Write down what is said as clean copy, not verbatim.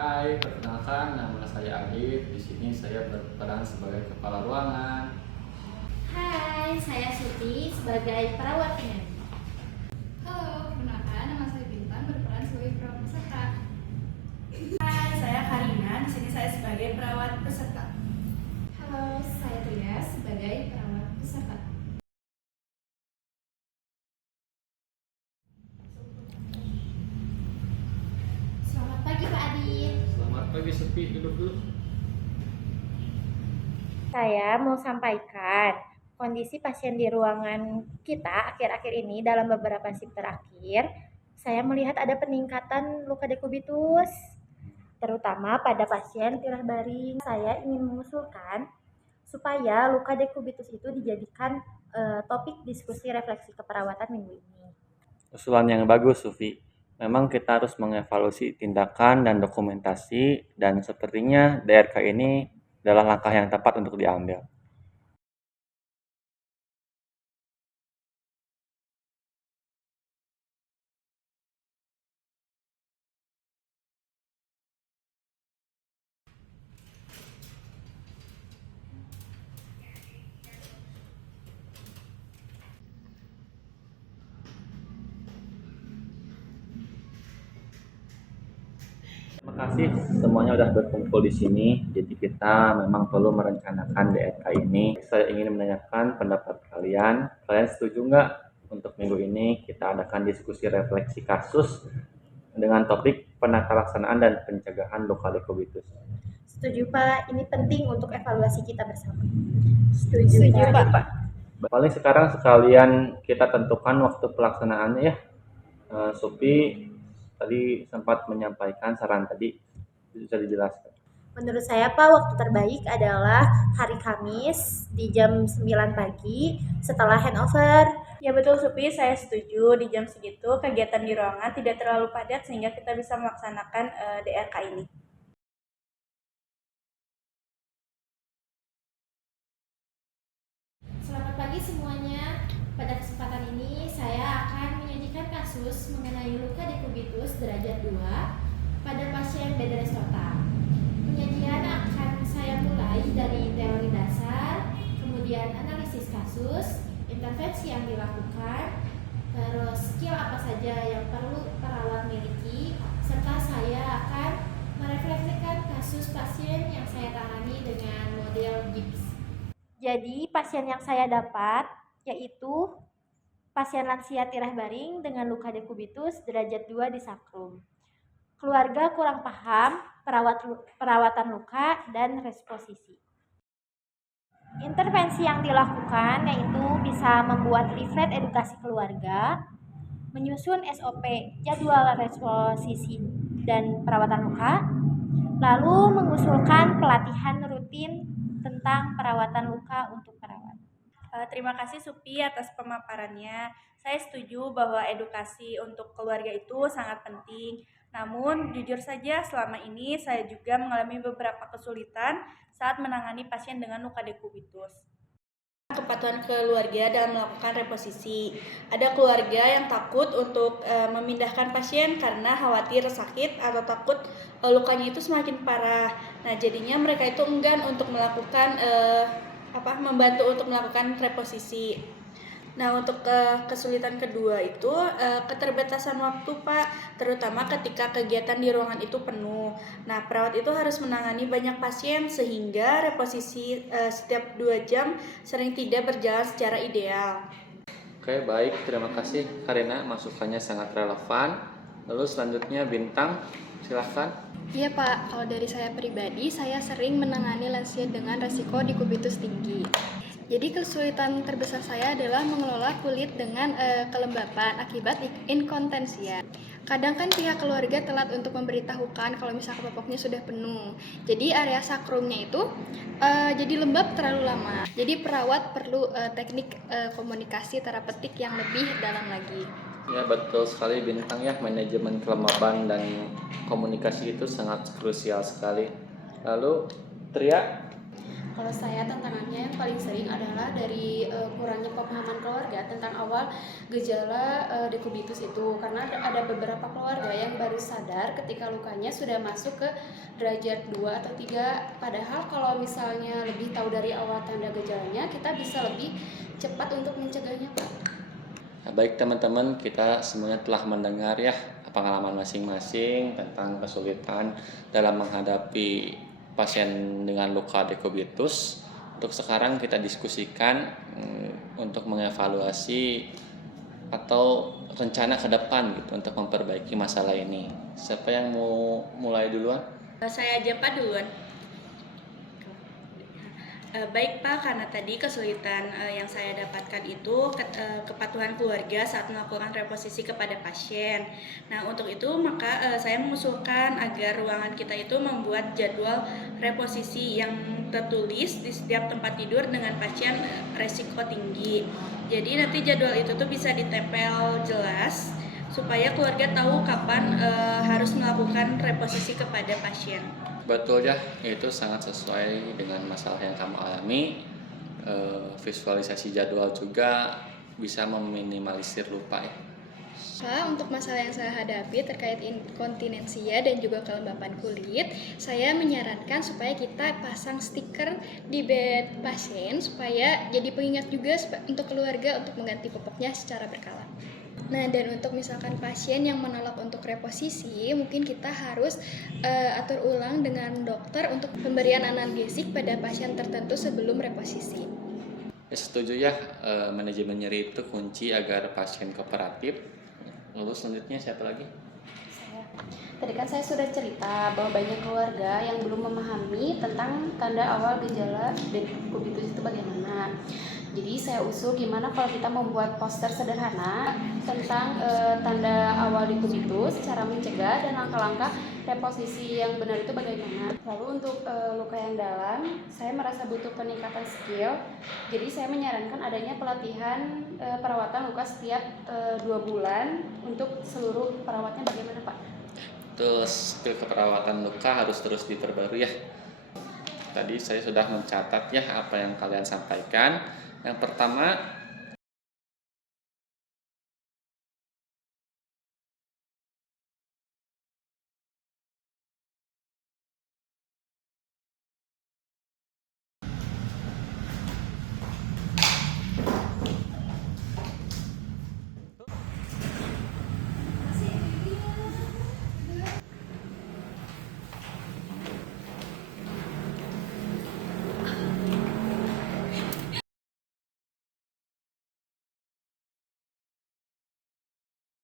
Hai, perkenalkan nama saya Adit. Di sini saya berperan sebagai kepala ruangan. Hai, saya Suti sebagai perawat penyanyi. Halo, perkenalkan nama saya Bintang berperan sebagai perawat peserta. Hai, saya Karina. Di sini saya sebagai perawat peserta. Halo, saya Tia sebagai perawat peserta. Selamat pagi Pak Adit. Selamat pagi, Sepi. Duduk dulu. Saya mau sampaikan kondisi pasien di ruangan kita akhir-akhir ini dalam beberapa shift terakhir, saya melihat ada peningkatan luka dekubitus, terutama pada pasien tirah baring. Saya ingin mengusulkan supaya luka dekubitus itu dijadikan topik diskusi refleksi keperawatan minggu ini. Usulan yang bagus, Sufi. Memang kita harus mengevaluasi tindakan dan dokumentasi, dan sepertinya DRK ini adalah langkah yang tepat untuk diambil. Terima kasih semuanya sudah berkumpul di sini. Jadi kita memang perlu merencanakan DRK ini. Saya ingin menanyakan pendapat kalian. Kalian setuju nggak untuk minggu ini kita adakan diskusi refleksi kasus dengan topik penata laksanaan dan pencegahan luka dekubitus? Setuju Pak, ini penting untuk evaluasi kita bersama. Setuju, Pak. Paling sekarang sekalian kita tentukan waktu pelaksanaannya ya. Supi tadi sempat menyampaikan saran tadi, bisa dijelaskan? Menurut saya Pak, waktu terbaik adalah hari Kamis di jam 9 pagi setelah handover. Ya betul Supi, saya setuju. Di jam segitu kegiatan di ruangan tidak terlalu padat sehingga kita bisa melaksanakan DRK ini. Selamat pagi semuanya. Pada kesempatan ini saya akan menyajikan kasus mengenai luka dekubitus derajat 2 pada pasien bed rest total. Penyajian akan saya mulai dari teori dasar, kemudian analisis kasus, intervensi yang dilakukan, terus skill apa saja yang perlu perawat miliki, serta saya akan merefleksikan kasus pasien yang saya tangani dengan model GIPS. Jadi pasien yang saya dapat yaitu pasien lansia tirah baring dengan luka dekubitus derajat 2 di sakrum. Keluarga kurang paham perawatan luka dan resposisi. Intervensi yang dilakukan yaitu bisa membuat leaflet edukasi keluarga, menyusun SOP jadwal resposisi dan perawatan luka, lalu mengusulkan pelatihan rutin tentang perawatan luka untuk perawat. Terima kasih Supi atas pemaparannya. Saya setuju bahwa edukasi untuk keluarga itu sangat penting. Namun, jujur saja selama ini saya juga mengalami beberapa kesulitan saat menangani pasien dengan luka dekubitus. Kepatuhan keluarga dalam melakukan reposisi. Ada keluarga yang takut untuk memindahkan pasien karena khawatir sakit atau takut lukanya itu semakin parah. Nah, jadinya mereka itu enggan untuk melakukan membantu untuk melakukan reposisi. Nah, untuk kesulitan kedua itu keterbatasan waktu Pak, terutama ketika kegiatan di ruangan itu penuh. Nah, perawat itu harus menangani banyak pasien sehingga reposisi setiap 2 jam sering tidak berjalan secara ideal. Oke, baik. Terima kasih Karina, masukannya sangat relevan. Lalu selanjutnya Bintang, silahkan. Iya Pak, kalau dari saya pribadi, saya sering menangani lansia dengan resiko dekubitus tinggi. Jadi kesulitan terbesar saya adalah mengelola kulit dengan kelembapan akibat inkontinensia. Kadang kan pihak keluarga telat untuk memberitahukan kalau misalkan popoknya sudah penuh. Jadi area sakrumnya itu jadi lembab terlalu lama. Jadi perawat perlu teknik komunikasi terapeutik yang lebih dalam lagi. Ya, betul sekali Bintang ya, manajemen kelembaban dan komunikasi itu sangat krusial sekali. Lalu Tria? Kalau saya tantangannya yang paling sering adalah dari kurangnya pemahaman keluarga tentang awal gejala dekubitus itu, karena ada beberapa keluarga yang baru sadar ketika lukanya sudah masuk ke derajat 2 atau 3. Padahal kalau misalnya lebih tahu dari awal tanda gejalanya, kita bisa lebih cepat untuk mencegahnya, Pak. Nah, baik teman-teman, kita semuanya telah mendengar ya pengalaman masing-masing tentang kesulitan dalam menghadapi pasien dengan luka dekubitus. Untuk sekarang kita diskusikan untuk mengevaluasi atau rencana ke depan gitu untuk memperbaiki masalah ini. Siapa yang mau mulai duluan? Saya aja Pak duluan. Baik Pak, karena tadi kesulitan yang saya dapatkan itu kepatuhan keluarga saat melakukan reposisi kepada pasien. Nah untuk itu maka saya mengusulkan agar ruangan kita itu membuat jadwal reposisi yang tertulis di setiap tempat tidur dengan pasien resiko tinggi. Jadi nanti jadwal itu tuh bisa ditempel jelas supaya keluarga tahu kapan harus melakukan reposisi kepada pasien. Betul ya, itu sangat sesuai dengan masalah yang kamu alami. Visualisasi jadwal juga bisa meminimalisir lupa ya. Pak, untuk masalah yang saya hadapi terkait inkontinensia dan juga kelembapan kulit, saya menyarankan supaya kita pasang stiker di bed pasien supaya jadi pengingat juga untuk keluarga untuk mengganti popoknya secara berkala. Nah, dan untuk misalkan pasien yang menolak untuk reposisi, mungkin kita harus atur ulang dengan dokter untuk pemberian analgesik pada pasien tertentu sebelum reposisi. Ya, setuju ya, manajemen nyeri itu kunci agar pasien kooperatif. Lalu selanjutnya siapa lagi? Tadi kan saya sudah cerita bahwa banyak keluarga yang belum memahami tentang tanda awal gejala dekubitus itu bagaimana. Jadi saya usul gimana kalau kita membuat poster sederhana tentang tanda awal dekubitus, cara mencegah dan langkah-langkah reposisi yang benar itu bagaimana. Lalu untuk luka yang dalam, saya merasa butuh peningkatan skill. Jadi saya menyarankan adanya pelatihan perawatan luka setiap 2 bulan untuk seluruh perawatnya. Bagaimana Pak? Terus skill keperawatan luka harus terus diperbarui ya. Tadi saya sudah mencatat ya apa yang kalian sampaikan. Yang pertama,